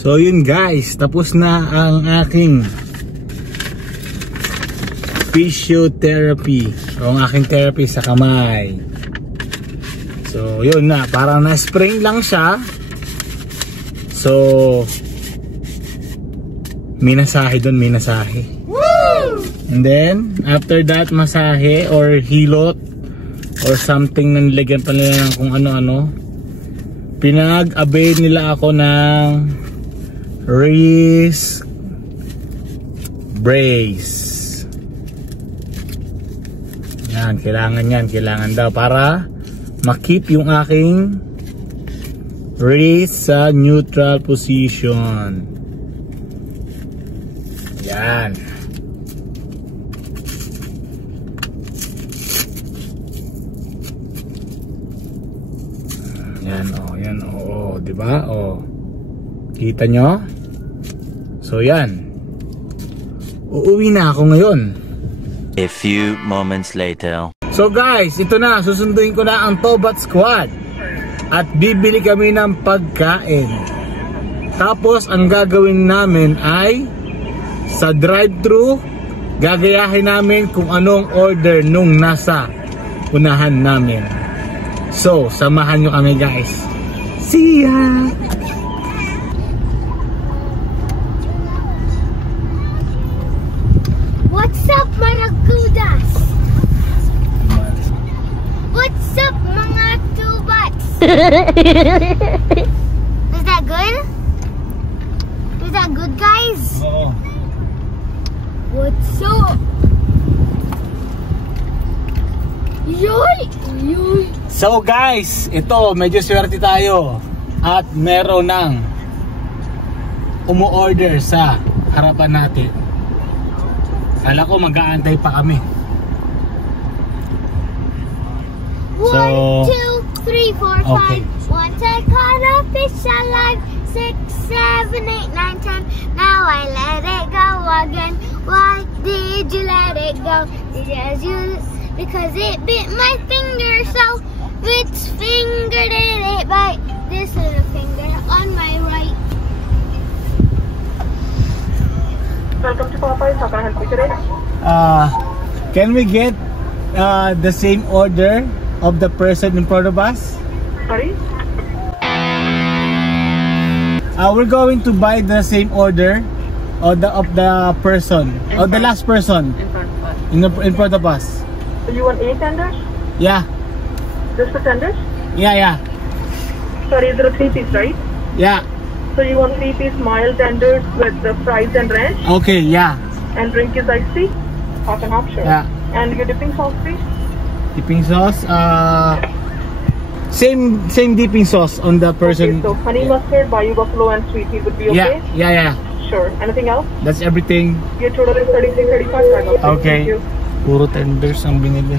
So yun guys, tapos na ang aking physiotherapy, o ang aking therapy sa kamay. So yun na, parang na-spring lang siya. So minasahe doon, minasahe. And then after that, masahe or hilot or something na nilagyan pa nila ng kung ano-ano. Pinag-avail nila ako ng wrist brace. Yan, kailangan daw para makip yung aking wrist sa neutral position. Yan. Yan, di ba? Kita nyo? So yan. Uuwi na ako ngayon. A few moments later. So guys, ito na, susunduin ko na ang Tobats Squad at bibili kami ng pagkain. Tapos ang gagawin namin ay sa drive-thru, gagayahin namin kung anong order nung nasa unahan namin. So, samahan nyo kami guys. See ya! What's up, Maracudas? What's up, mga Tobats? Is that good? Is that good, guys? Oo. What's up? Yoy! Yoy! So guys, ito, medyo swerte tayo. At meron ng umu-order sa harapan natin. Kala ko mag-aantay pa kami. 1, 2, 3, 4, 5. Okay. Once I caught a fish alive. 6, 7, 8, 9, 10. Now I let it go again. Why did you let it go? Because it bit my finger. So which finger did it bite? This little finger on my right. Welcome to Popeyes. How can I help you today? Can we get the same order of the person in front of us? Sorry? We're going to buy the same order of the person, or the last person in front of us. So you want 8 tenders? Yeah. Just the tenders? Yeah. Sorry, there are 3-piece, right? Yeah. So you want 3-piece mild tenders with the fries and ranch? Okay, yeah. And drink is iced tea? Half and half, sure. Yeah. And your dipping sauce, please? Dipping sauce, same dipping sauce on the person. Okay, so honey mustard, Bayou Buffalo and sweet tea would be okay? Yeah. Sure. Anything else? That's everything. Your total is 36.35. Okay. Thank you. Puro tenders ang binili.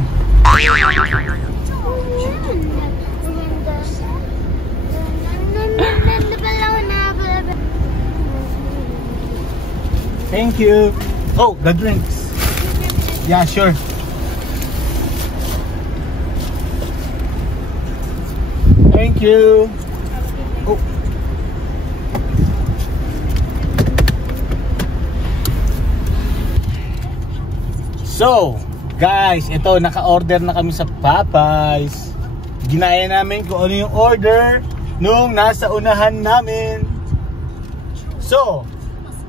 Thank you. Oh, the drinks. Yeah, sure. Thank you. Oh. So, guys, ito, naka-order na kami sa Popeyes. Ginaya namin kung ano yung order nung nasa unahan namin. So,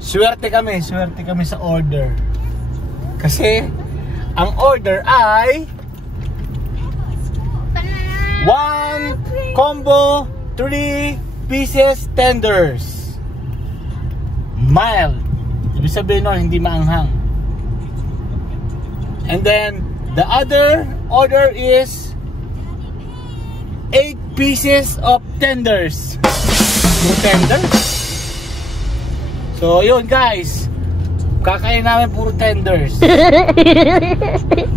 swerte kami sa order. Kasi, ang order ay 1 combo 3 pieces tenders. Mild. Ibig sabihin nun, hindi maanghang. And then, the other order is 8 pieces of tenders. Yung tenders. So, yun guys. Kakain namin puro tenders.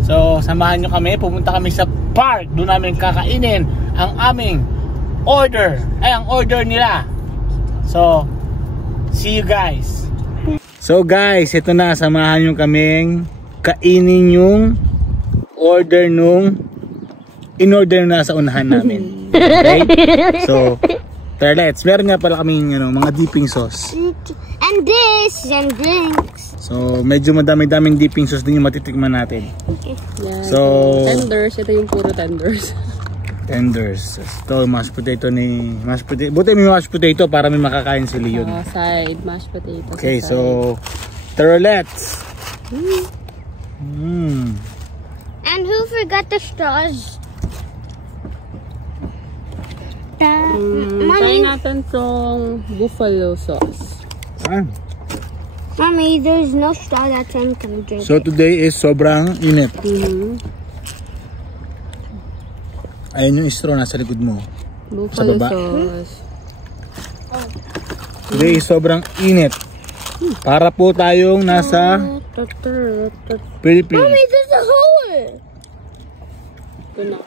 So, samahan nyo kami. Pumunta kami sa park. Doon namin kakainin ang aming order. Ang order nila. So, see you guys. So guys, ito na. Samahan nyo kaming kainin yung order nung in-order na sa unahan namin. Okay? So, Tarlets. Meron nga pala kaming mga dipping sauce. And this and drinks. So, medyo madami-daming dipping sauce din yung matitikman natin. Okay. Yeah, So, tenders. Ito yung puro tenders. Tenders. Ito, mashed potato ni... Buti may mashed potato para may makakain si Leon. Side, mashed potato. Okay, so... Tarlets. And who forgot the straws? Try natin tong buffalo sauce. Saan? Mommy, there's no straw that I can drink. So today is sobrang init. Ayun yung straw nasa likod mo. Buffalo baba. sauce. Today is sobrang init. Para po tayong nasa Philippines. Mommy, there's a hole. Ito na.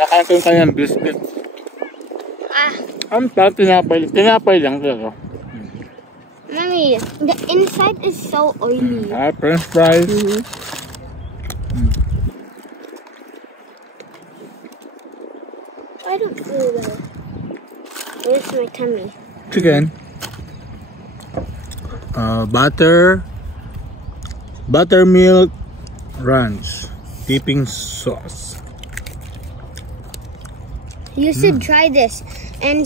Nakain ko yung kanyang biscuit. Ang tinapay lang ito. Mommy, the inside is so oily. French fries. I don't feel well. Where's my tummy? Chicken. Buttermilk ranch dipping sauce. You should try this and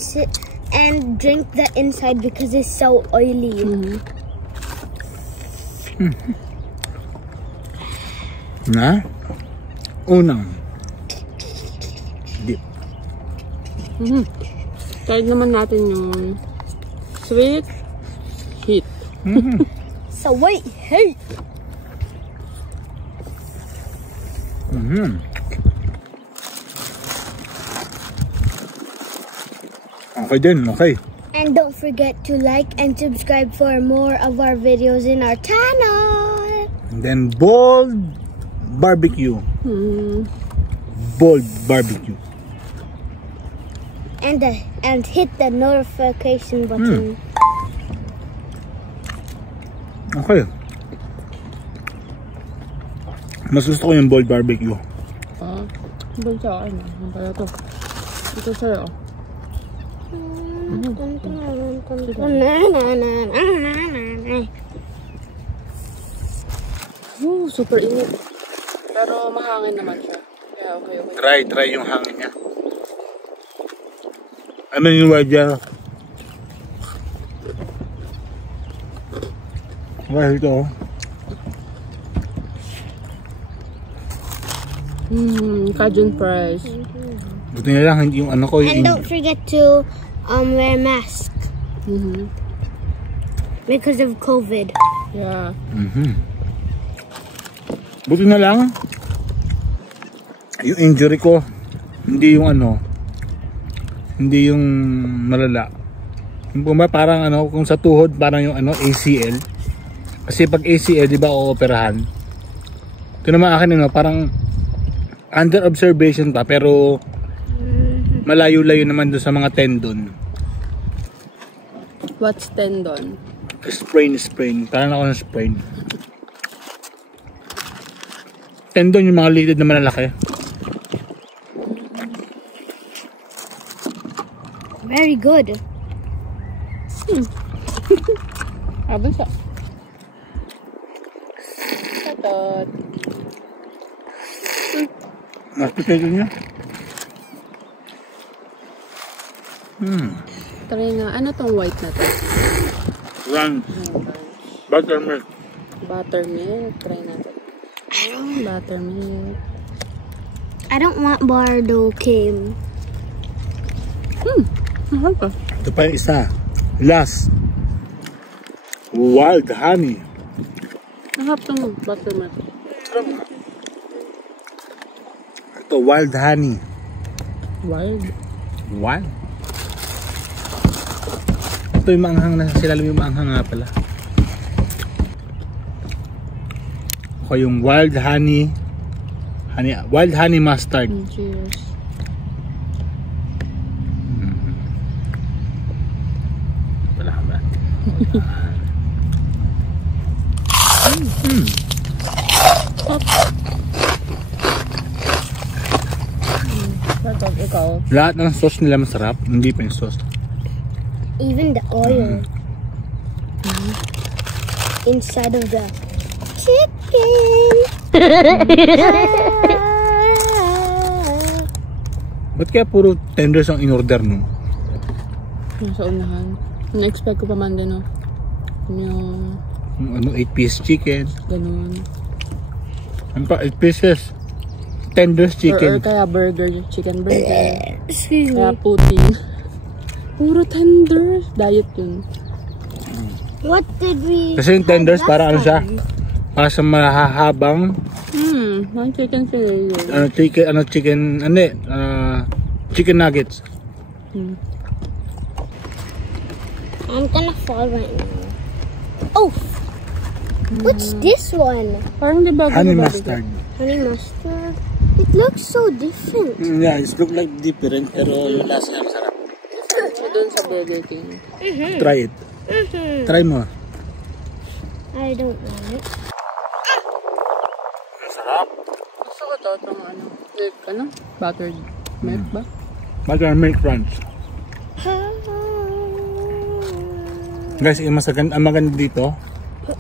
drink the inside because it's so oily. Na unang dip. Try naman natin yung sweet heat. So wait, hey. Okay din, okay. And don't forget to like and subscribe for more of our videos in our channel. And then bold barbecue. Bold barbecue. And hit the notification button. Okay. Mas gusto ko yung bold barbecue. Bold sa akin. Ano pala ito? Ito sa'yo. Super init. Pero mahangin naman siya. Kaya okay. Try yung hangin niya. Ano yung wadya? Well, ito. Cajun fries. Buti na lang hindi yung ano ko And don't forget to wear mask. Because of COVID. Yeah. Buti na lang yung injury ko hindi yung hindi yung malala. Yung parang kung sa tuhod parang yung ACL. Kasi pag ACL di ba ooperahan. Ito naman akin parang under observation pa pero malayo-layo naman doon sa mga tendon. What's tendon? Sprain. Parang ako ng sprain. Tendon yung mga litid na malalaki. Very good. Abang siya. Tatot. Mas potato niya. Try nga. Ano tong white na to? Ranch. Buttermilk. Buttermilk. Try natin. Buttermilk. I don't want Bardo Kim. Mahal pa. Ito pa yung isa. Last. Wild honey. Mahal tong buttermilk. Ito wild honey. Wild. Wild? Ito yung maanghang na silalim yung maanghang nga pala. Ako yung wild honey. Wild honey mustard. Cheers. Wala ka ba? Ikaw. Lahat ng sauce nila masarap. Hindi pa yung sauce. Even the oil inside of the chicken. Ba't kaya puro tenders ang in-order no? Nasa unahan. Na-expect ko pa man din, no? Yung... Ano, 8-piece chicken. Ganun. Ano pa, 8 pieces? Tenders Or chicken. kaya burger, chicken burger. Excuse Kaya me. puting. Puro tenders. Diet yun. What did we? Kasi yung tenders, para ano siya? Para sa mahahabang Mga chicken fillet yun. chicken nuggets. I'm gonna fall right now. Oh, what's this one? Parang di ba? Honey mustard. Honey mustard. It looks so different. Yeah, it look like different, pero yung lasa ang sarap. Doon sa Burger King. Try it. Try mo. I don't know it. Sarap. Gusto ko to, itong ano, milk, ano? Buttered milk ba? Buttermilk crunch. Guys, ang maganda dito,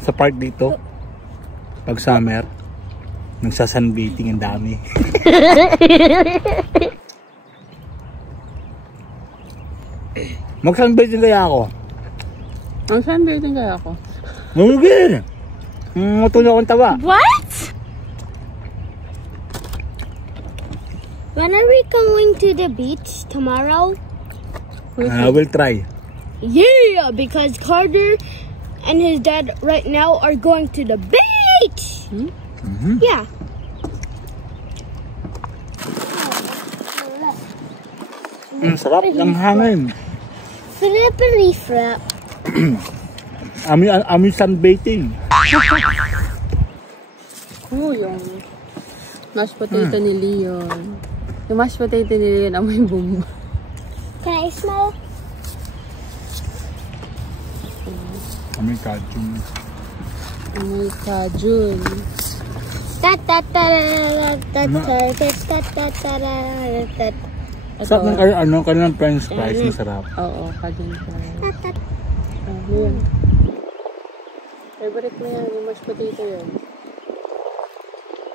sa park dito, pag summer, nagsasunbathing ang dami. Mag-sunbathing kaya ako. Ang sunbathing kaya ako. Mugin! Matulog akong tawa. What? When are we going to the beach tomorrow? I will try. Yeah, because Carter and his dad right now are going to the beach. Yeah. Sarap ng hangin. Flippity flap. Ami sunbathing. Oh, yung mashed potato ni Leon. Yung mashed potato ni Leon, amoy bumba. Can I smell? Ami kajun. Amoy kajun. Sarap ng kanilang french fries. Masarap. Oo, kajun fries. Yun. Favorite mo yan, yung mashed potato yan.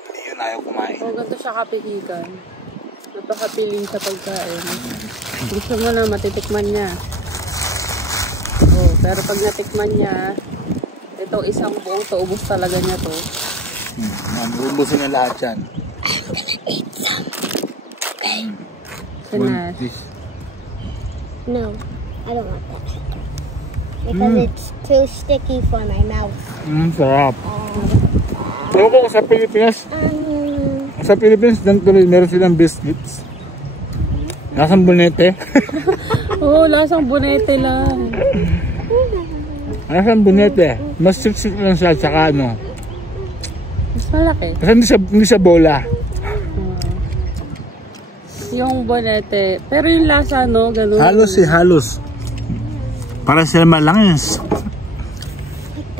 Hindi yun ayaw kumain. Oh, ganito siya kapihikan. Napakapiling sa pagkain. Gusto mo na matitikman niya. Oh, pero pag natikman niya, ito isang buong taubos talaga niya to. Ubusin na lahat yan. Sinas. No, I don't want that. Because it's too sticky for my mouth. Sarap. Ewan ko sa Pilipinas, meron silang biscuits. Lasang bunete. Oo, lasang bunete lang. Lasang bunete. Mas sip-sip lang siya, tsaka ano. Mas malaki. Kasi hindi siya bola. Yung bonete. Pero yung lasa, no? Ganun. Halos. Para sila malangis.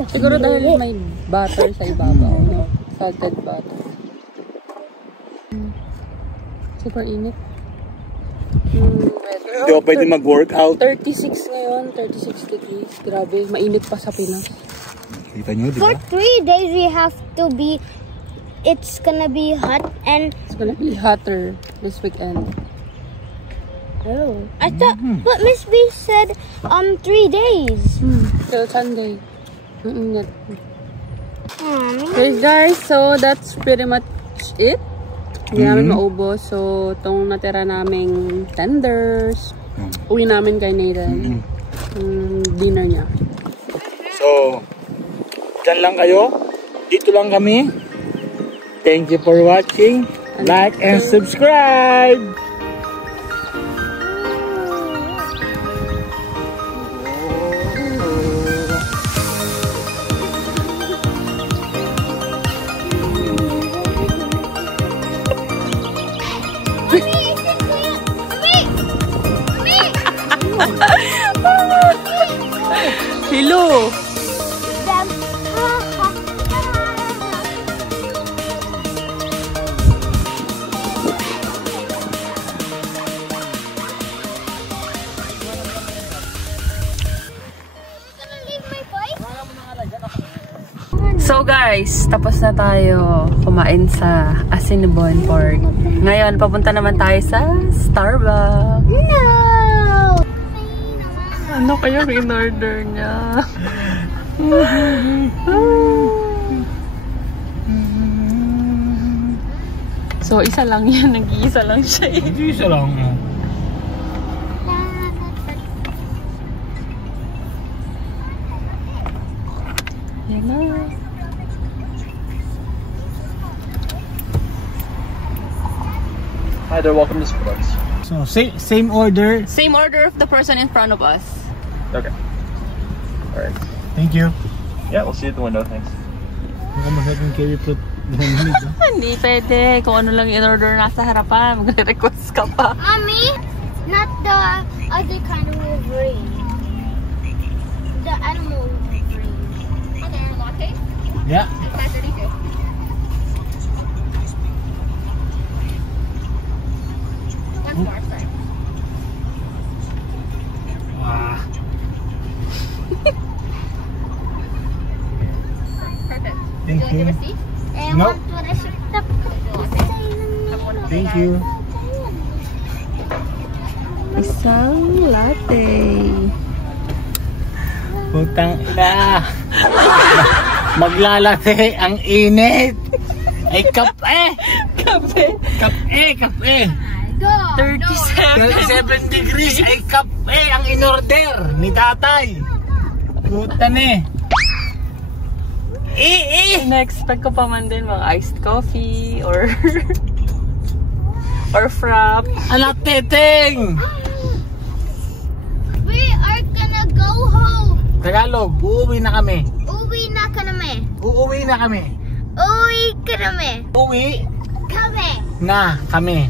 Siguro dahil may butter sa ibabaw, no? Salted butter. Super init. Hindi ako pwede mag-workout. 36 ngayon, 36 degrees. Grabe, mainit pa sa Pinas. Kita nyo, di For ba? 3 days we have to be. It's gonna be hot and. It's gonna be hotter this weekend. Oh, I thought. But Miss B said 3 days. Till Sunday. Okay guys, so that's pretty much it. Hindi namin maubos. So, itong natira naming tenders, uwi namin kay Nathan. Dinner niya. So, dyan lang kayo. Dito lang kami. Thank you for watching. Like and subscribe. Hello! So guys, tapos na tayo kumain sa Assiniboine Park. Ngayon, papunta naman tayo sa Starbucks. No! Ano kaya in-order niya? So, isa lang yan. Nag-iisa lang siya. Nag-iisa lang. Yan na. Hi there, welcome to Tobats. So, same order. Same order of the person in front of us. Okay. Alright. Thank you. Yeah, we'll see you at the window, thanks. Baka masyadong carry fruit. Hindi pwede. Kung ano lang in-order nasa harapan, magre-request ka pa. Mommy, not the other kind of Wolverine. The animal Wolverine. Okay, latte? Yeah. 532. One more, sorry. Ah. Perfect. Thank you. you. Want the receipt? And No. want what I should Thank you. Isang latte. Putang ina. Maglalate ang init. Ay kape. Kape. Kape. Go! 37. 37 degrees ay kape ang in-order ni tatay. Puta ne. Na-expect ko pa man din mga iced coffee or or frap. Anak teteng. We are gonna go home. Tagalog, uuwi na kami. Uwi na kami. Uuwi na kami. Uwi kami. Uwi Kami. na kami.